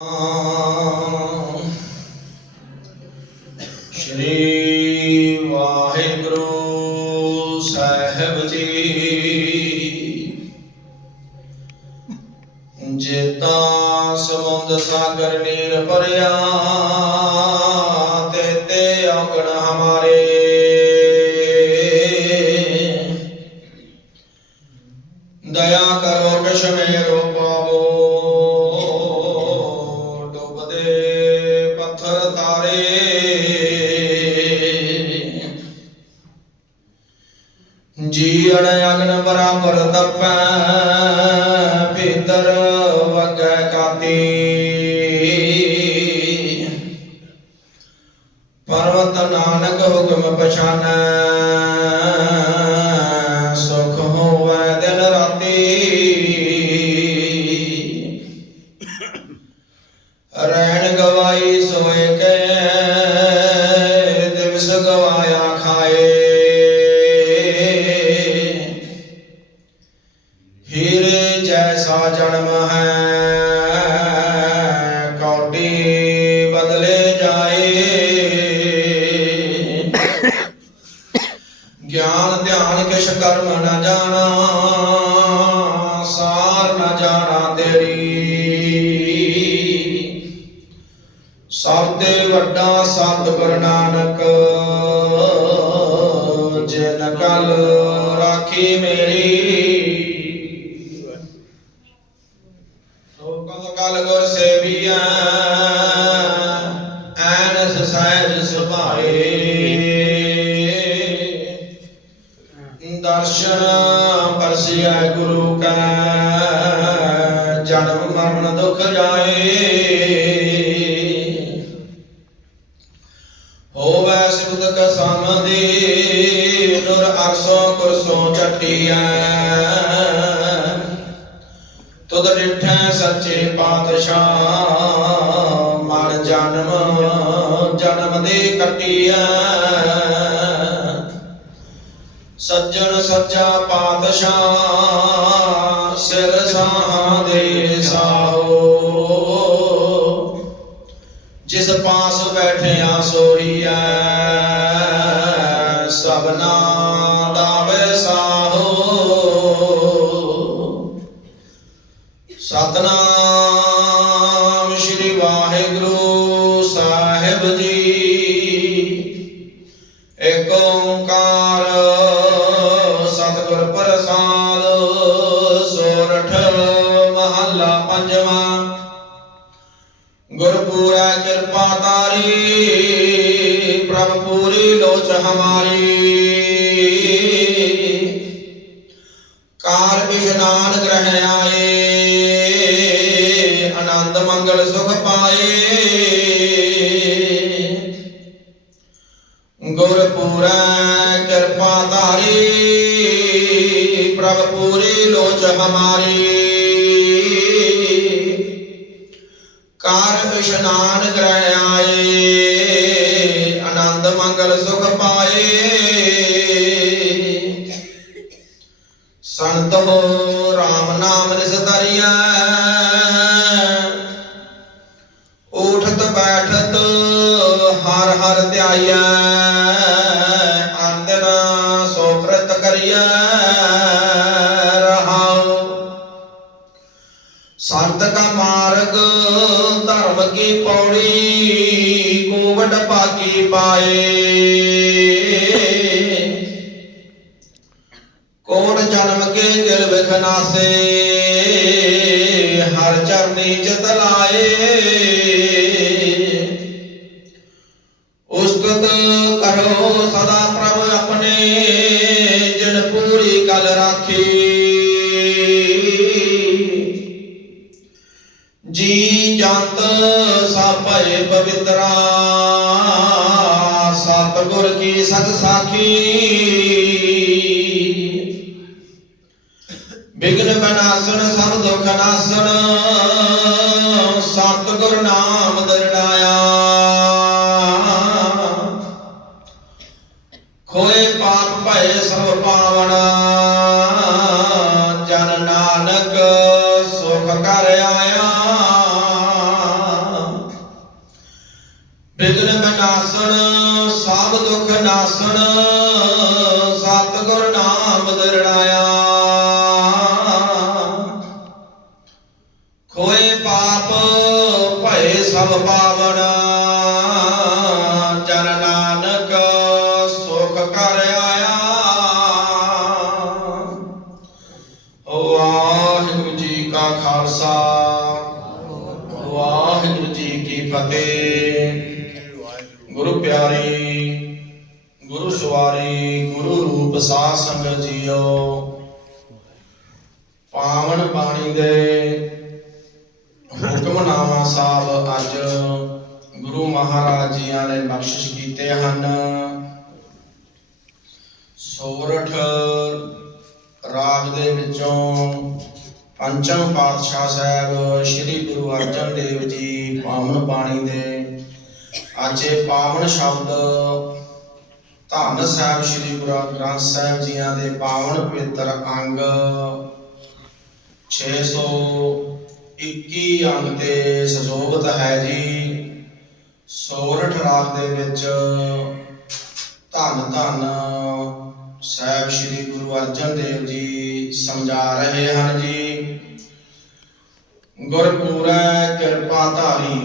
ਸ਼੍ਰੀ ਭੀਤਰ ਵਗੈ ਕਾਤੀ। ਪਰਵਤ ਨਾਨਕ ਹੁਕਮ ਪਛਾਨੈ। ਗਿਆਨ ਧਿਆਨ ਕਿਛ ਕਰਮ ਨ ਜਾਣਾ, ਸਾਰ ਨ ਜਾਣਾ ਤੇਰੀ। ਸਭ ਤੇ ਵੱਡਾ ਸਤਿਗੁਰ ਨਾਨਕ, ਜਿਨ ਕਲ ਰਾਖੀ ਮੇਰੀ। ਸੋ ਕਹ ਕਲ ਗੁਰ ਸੇਵੀਐ, ਐਨਸ ਸਹਿਜ ਸੁਭਾਏ ਹੋਵੈ ਸਿਬਦ ਕ ਨੂਰ ਅਰਸੋਂ ਕੁਰਸੋਂ ਚੱਟੀਐ। ਤੁਧ ਡਿਠੈ ਸੱਚੇ ਪਾਤਸ਼ਾਹ ਮਰ ਜਨਮ ਜਨਮ ਦੇ ਕੱਟੀਐ। ਸੱਜਣ ਸੱਚਾ ਪਾਤਸ਼ਾਹ, ਸਿਰ ਸਾਹ ਦੇ ਸਾਹੋ। ਜਿਸ ਪਾਸ ਬੈਠਿਆ ਸੋਈਐ ਸਭਨਾ ਦਾ ਵੈਸਾਹੋ ਸਤਨਾਮ ਸ੍ਰੀ ਵਾਹਿਗੁਰੂ ਹਮਾਰੀ। ਕਾਰ ਇਸ਼ਨਾਨ ਗ੍ਰਹਿ ਆਏ, ਆਨੰਦ ਮੰਗਲ ਸੁਖ ਪਾਏ। ਗੁਰਪੂਰਾ ਕਿਰਪਾ ਤਾਰੀ ਪ੍ਰਭ ਪੂਰੀ ਲੋਚ ਹਮਾਰੀ। ਕਾਰ ਇਸ਼ਨਾਨ ਗ੍ਰਹਿ ਆਏ ਬੈਠਤ ਹਰ ਹਰ ਧਿਆਈਐ, ਆਂਦਨ ਸੋਖਰਤ ਕਰੀਐ, ਰਹਾਉ। ਸੰਤ ਕਾ ਮਾਰਗ ਧਰਮ ਕੀ ਪੌੜੀ ਕੋਵਡ ਭਾਗੀ ਪਾਏ। ਕੋਟ ਜਨਮ ਕੇ ਦਿਲ ਵਿਖਨਾਸੇ ਹਰ ਚਰਨੀ ਚਿਤ ਲਾਏ ਜੀ ਜੰਤ ਸਾਪੇ ਪਵਿੱਤਰਾ, ਸਤਿਗੁਰ ਕੀ ਸਤ ਸਾਖੀ। ਬਿਗਨ ਬਨਾਸਨ ਸਭ ਦੁਖ ਨਾਸਨ, ਸਤਿਗੁਰ ਨਾਮ ਦਰੜਾਇਆ ਸਭ ਪਾਵਨ ਜਨ ਨਾਨਕ ਸੁਖ ਕਰ ਆਇਆ। ਵਾਹਿਗੁਰੂ ਜੀ ਕਾ ਖਾਲਸਾ ਵਾਹਿਗੁਰੂ ਜੀ ਕੀ ਫਤਿਹ। ਗੁਰੂ ਪਿਆਰੀ, ਗੁਰੂ ਸਵਾਰੀ, ਗੁਰੂ ਰੂਪ ਸਾਧ ਸੰਗਤ ਜੀਓ, ਪਾਵਨ ਬਾਣੀ ਦੇ ਹੁਕਮਨਾਮਾ ਸਾਹਿਬ ਅੱਜ ਗੁਰੂ ਮਹਾਰਾਜ ਜੀਆਂ ਨੇ ਬਖਸ਼ਿਸ਼ ਕੀਤੇ ਹਨ। ਸੋਰਠ ਰਾਗ ਦੇ ਵਿੱਚੋਂ ਪੰਚਮ ਪਾਤਸ਼ਾਹ ਸਾਹਿਬ ਸ੍ਰੀ ਗੁਰੂ ਅਰਜਨ ਦੇਵ ਜੀ ਪਾਵਨ ਬਾਣੀ ਦੇ ਅੱਜ ਇਹ ਪਾਵਨ ਸ਼ਬਦ ਧੰਨ ਸਾਹਿਬ ਸ੍ਰੀ ਗੁਰੂ ਗ੍ਰੰਥ ਸਾਹਿਬ ਜੀਆਂ ਦੇ ਪਾਵਨ ਪਵਿੱਤਰ ਅੰਗ 621 ਅੰਗ ਤੇ ਸਜੋਗਤ ਹੈ ਜੀ। ਸੋਰਠ ਰਾਗ ਦੇ ਵਿੱਚ ਧੰਨ ਧੰਨ ਸਾਹਿਬ ਸ੍ਰੀ ਗੁਰੂ ਅਰਜਨ ਦੇਵ ਜੀ ਸਮਝਾ ਰਹੇ ਹਨ ਜੀ। ਗੁਰਪੂਰੈ ਕਿਰਪਾ ਧਾਰੀ,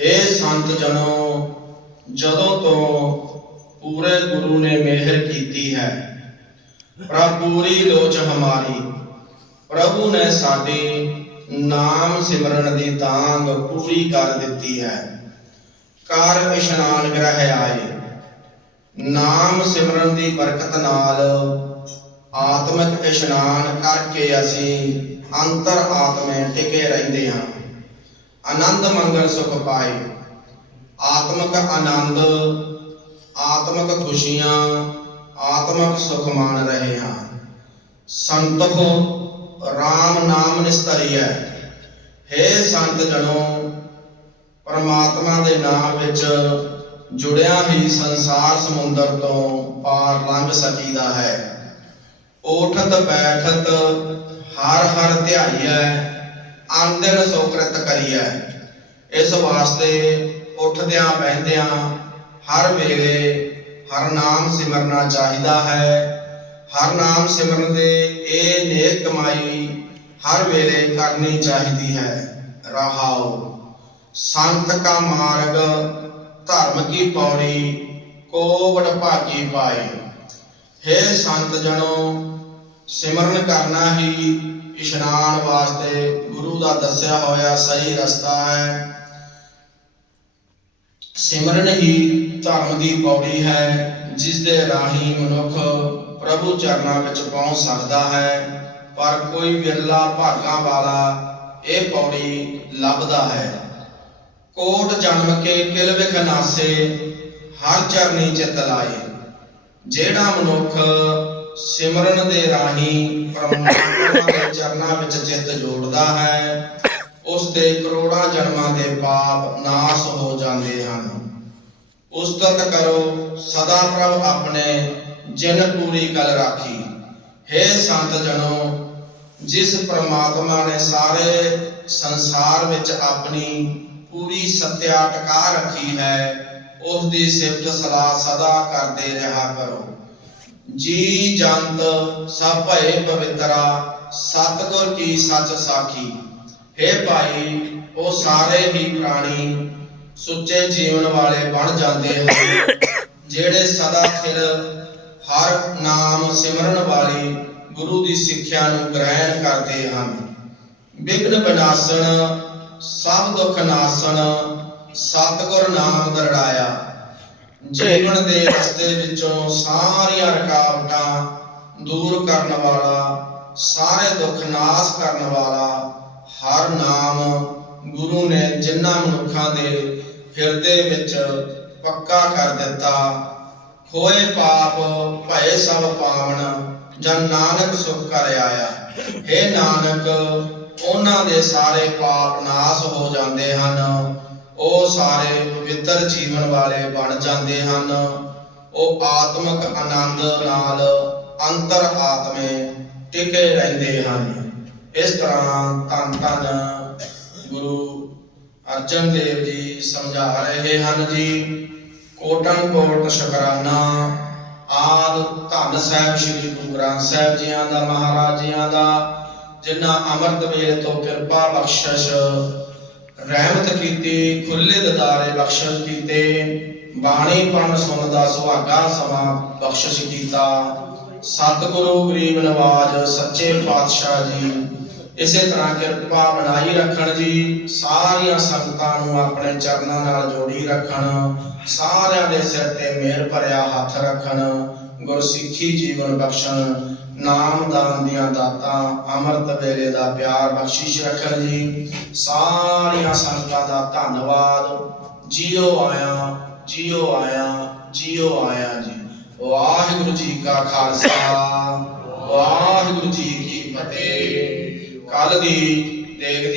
ਹੇ ਸੰਤ ਜਨੋ, ਜਦੋਂ ਤੋਂ ਪੂਰੇ ਗੁਰੂ ਨੇ ਮਿਹਰ ਕੀਤੀ ਹੈ, ਪ੍ਰਭ ਪੂਰੀ ਲੋਚ ਹਮਾਰੀ, ਪ੍ਰਭੂ ਨੇ ਸਾਡੀ ਨਾਮ ਸਿਮਰਨ ਦੀ ਤਾਂਗ ਪੂਰੀ ਕਰ ਦਿੱਤੀ ਹੈ। ਕਰ ਇਸ਼ਨਾਨ ਗ੍ਰਹਿ ਆਏ। ਨਾਮ ਸਿਮਰਨ ਦੀ ਬਰਕਤ ਨਾਲ ਆਤਮਿਕ ਇਸ਼ਨਾਨ ਕਰਕੇ ਅਸੀਂ ਅੰਤਰ ਆਤਮੇ ਟਿਕੇ ਰਹਿੰਦੇ ਹਾਂ। ਆਨੰਦ, ਮੰਗਲ, ਸੁਖ ਪਾਏ। ਆਤਮਿਕ ਆਨੰਦ, ਆਤਮਿਕ ਖੁਸ਼ੀਆਂ, ਆਤਮਿਕ ਸੁਖ ਮਾਣ ਰਹੇ ਹਾਂ। ਸੰਤੋ RAM ਨਾਮ ਨਿਸਤਰੀਐ। ਹੇ ਸੰਤ ਜਨੋ ਪਰਮਾਤਮਾ ਦੇ ਨਾਮ ਵਿੱਚ ਜੁੜਿਆ ਹੀ ਸੰਸਾਰ ਸਮੁੰਦਰ ਤੋਂ ਪਾਰ ਲੰਘ ਸਕੀਦਾ ਹੈ। ਉਠਤ ਬੈਠਤ ਹਰ ਹਰ ਧਿਆਈਐ ਆਨੰਦਨ ਸੋਕ੍ਰਿਤ ਕਰੀਐ। ਇਸ ਵਾਸਤੇ ਉੱਠਦਿਆਂ ਬਹਿੰਦਿਆਂ ਹਰ ਵੇਲੇ ਹਰ ਨਾਮ ਸਿਮਰਨਾ ਚਾਹੀਦਾ ਹੈ। ਹਰ ਨਾਮ ਸਿਮਰਨ ਦੇ ਇਹ ਨੇਕ ਕਮਾਈ ਹਰ ਵੇਲੇ ਕਰਨੀ ਚਾਹੀਦੀ ਹੈ। ਰਹਾਉ, ਸੰਤ ਕਾ ਮਾਰਗ, ਧਰਮ ਕੀ ਪੌੜੀ ਕੋਵੜ ਭਾਗੀ ਪਾਏ ਹੇ ਸੰਤ ਜਨੋ ਸਿਮਰਨ ਕਰਨਾ ਹੀ ਇਸ਼ਨਾਨ ਵਾਸਤੇ ਗੁਰੂ ਦਾ ਦੱਸਿਆ ਹੋਇਆ ਸਹੀ ਰਸਤਾ ਹੈ। ਸਿਮਰਨ ਹੀ ਧਰਮ ਦੀ ਪੌੜੀ ਹੈ ਜਿਸ ਦੇ ਰਾਹੀਂ ਮਨੁੱਖ ਪ੍ਰਭੂ ਚਰਨਾਂ ਵਿੱਚ ਪਹੁੰਚ ਸਕਦਾ ਹੈ, ਪਰ ਕੋਈ ਵਿਰਲਾ ਭਾਗਾਂ ਵਾਲਾ ਇਹ ਪੌੜੀ ਲੱਭਦਾ ਹੈ। ਕੋਟ ਜਨਮ ਕੇ ਕਿਲ ਵਿਖ ਨਾਸੇ, ਹਰ ਚਰਨੀ ਚਿਤ ਲਾਏ। ਜਿਹੜਾ ਮਨੁੱਖ ਸਿਮਰਨ ਦੇ ਰਾਹੀਂ ਪਰਮਾਤਮਾ ਦੇ ਚਰਨਾਂ ਵਿੱਚ ਚਿੱਤ ਜੋੜਦਾ ਹੈ ਉਸ ਦੇ ਕਰੋੜਾਂ ਜਨਮਾਂ ਦੇ ਪਾਪ ਨਾਸ ਹੋ ਜਾਂਦੇ ਹਨ। ਉਸਤਤ ਕਰੋ, ਸਦਾ ਪ੍ਰਭ ਆਪਣੇ ਜਿਨ ਪੂਰੀ ਕਲ ਰਾਖੀ। ਹੈ ਸੰਤ ਜਨੋ, ਜਿਸ ਪ੍ਰਮਾਤਮਾ ਨੇ ਸਾਰੇ ਸੰਸਾਰ ਵਿੱਚ ਆਪਣੀ ਪੂਰੀ ਸੱਤਿਆ ਟਕਾ ਰੱਖੀ ਹੈ ਉਸ ਦੀ ਸਿਫਤ ਸਲਾਹ ਸਦਾ ਕਰਦੇ ਰਹਾ ਕਰੋ। ਜੀ ਜੰਤ, ਸਭ ਭਏ ਪਵਿੱਤਰਾ, ਸਤਿਗੁਰ ਕੀ ਸੱਚ ਸਾਖੀ। ਹੈ ਭਾਈ, ਉਹ ਸਾਰੇ ਹੀ ਪ੍ਰਾਣੀ, ਸੁੱਚੇ ਜੀਵਨ ਵਾਲੇ ਬਣ ਜਾਂਦੇ ਹਨ ਜਿਹੜੇ ਸਦਾ ਸਿਰ ਹਰ ਨਾਮ ਸਿਮਰਨ ਵਾਲੀ ਗੁਰੂ ਦੀ ਸਿੱਖਿਆ ਨੂੰ ਗ੍ਰਹਿਣ ਕਰਦੇ ਹਨ। ਵਿਘਨ ਵਿਨਾਸ਼ਣ ਸਭ ਦੁੱਖ ਨਾਸਣ, ਸਤਿਗੁਰ ਨਾਮ ਦਰੜਾਇਆ। ਜੀਵਨ ਦੇ ਰਸਤੇ ਵਿੱਚੋਂ ਸਾਰੀਆਂ ਰੁਕਾਵਟਾਂ ਦੂਰ ਕਰਨ ਵਾਲਾ, ਸਾਰੇ ਦੁੱਖ ਨਾਸ ਕਰਨ ਵਾਲਾ ਹਰ ਨਾਮ ਗੁਰੂ ਨੇ ਜਿਨ੍ਹਾਂ ਮਨੁੱਖਾਂ ਦੇ ਹਿਰਦੇ ਵਿੱਚ ਪੱਕਾ ਕਰ ਦਿੱਤਾ। ਹੋਏ ਪਾਪ, ਭਏ ਸਭ ਪਾਵਨ, ਜਨ ਨਾਨਕ ਸੁਖ ਕਰ ਆਇਆ। हे ਨਾਨਕ, ਉਹਨਾਂ ਦੇ ਸਾਰੇ ਪਾਪ ਨਾਸ ਹੋ ਜਾਂਦੇ ਹਨ। ਉਹ ਸਾਰੇ ਪਵਿੱਤਰ ਜੀਵਨ ਵਾਲੇ ਬਣ ਜਾਂਦੇ ਹਨ। ਉਹ ਆਤਮਿਕ ਆਨੰਦ ਨਾਲ ਅੰਤਰ ਆਤਮੇ ਟਿਕੇ ਰਹਿੰਦੇ ਹਨ। ਇਸ ਤਰ੍ਹਾਂ ਤਨ ਤਨ ਗੁਰੂ ਅਰਜਨ ਦੇਵ ਜੀ ਸਮਝਾ ਰਹੇ ਹਨ ਜੀ। ਕੋਟਨ ਕੋਟ ਸ਼ੁਕਰਾਨਾ ਆਦ ਧੰਨ ਸਾਹਿਬ ਸ੍ਰੀ ਗੁਰੂ ਗ੍ਰੰਥ ਸਾਹਿਬ ਜੀਆਂ ਦਾ, ਮਹਾਰਾਜ ਜੀਆਂ ਦਾ, ਜਿਨ੍ਹਾਂ ਅੰਮ੍ਰਿਤ ਵੇਲੇ ਤੋਂ ਕਿਰਪਾ ਬਖਸ਼ਿਸ਼, ਰਹਿਮਤ ਕੀਤੀ ਖੁੱਲੇ ਦਦਾਰੇ ਬਖਸ਼ਿਸ਼ ਕੀਤੇ, ਬਾਣੀ ਪੜਨ ਸੁਣ ਦਾ ਸੁਹਾਗਾ ਸਮਾਂ ਬਖਸ਼ਿਸ਼ ਕੀਤਾ। ਸਤਿਗੁਰੂ ਗਰੀਬ ਨਵਾਜ, ਸੱਚੇ ਪਾਤਸ਼ਾਹ ਜੀ ਇਸੇ ਤਰ੍ਹਾਂ ਕਿਰਪਾ ਬਣਾਈ ਰੱਖਣ ਜੀ, ਸਾਰੀਆਂ ਸੰਗਤਾਂ ਨੂੰ ਆਪਣੇ ਚਰਨਾਂ ਨਾਲ ਜੋੜੀ ਰੱਖਣ, ਸਾਰਿਆਂ ਦੇ ਸਿਰ ਤੇ ਮਿਹਰ ਭਰਿਆ ਹੱਥ ਰੱਖਣ, ਗੁਰਸਿੱਖੀ ਜੀਵਨ ਬਖਸ਼ਣ ਨਾਮਦਾਨ ਦੀਆਂ ਦਾਤਾਂ, ਅੰਮ੍ਰਿਤ ਵੇਲੇ ਦਾ ਪਿਆਰ ਬਖਸ਼ਿਸ਼ ਰੱਖਣ ਜੀ, ਸਾਰੀਆਂ ਸੰਗਤਾਂ ਦਾ ਧੰਨਵਾਦ। ਜੀਓ ਆਇਆ ਜੀਓ ਆਇਆ ਜੀਓ ਆਇਆ ਜੀ। ਵਾਹਿਗੁਰੂ ਜੀ ਕਾ ਖਾਲਸਾ, ਵਾਹਿਗੁਰੂ ਜੀ ਕੀ ਫਤਿਹ। ਕੱਲ ਦੀ ਦੇਖਦੀ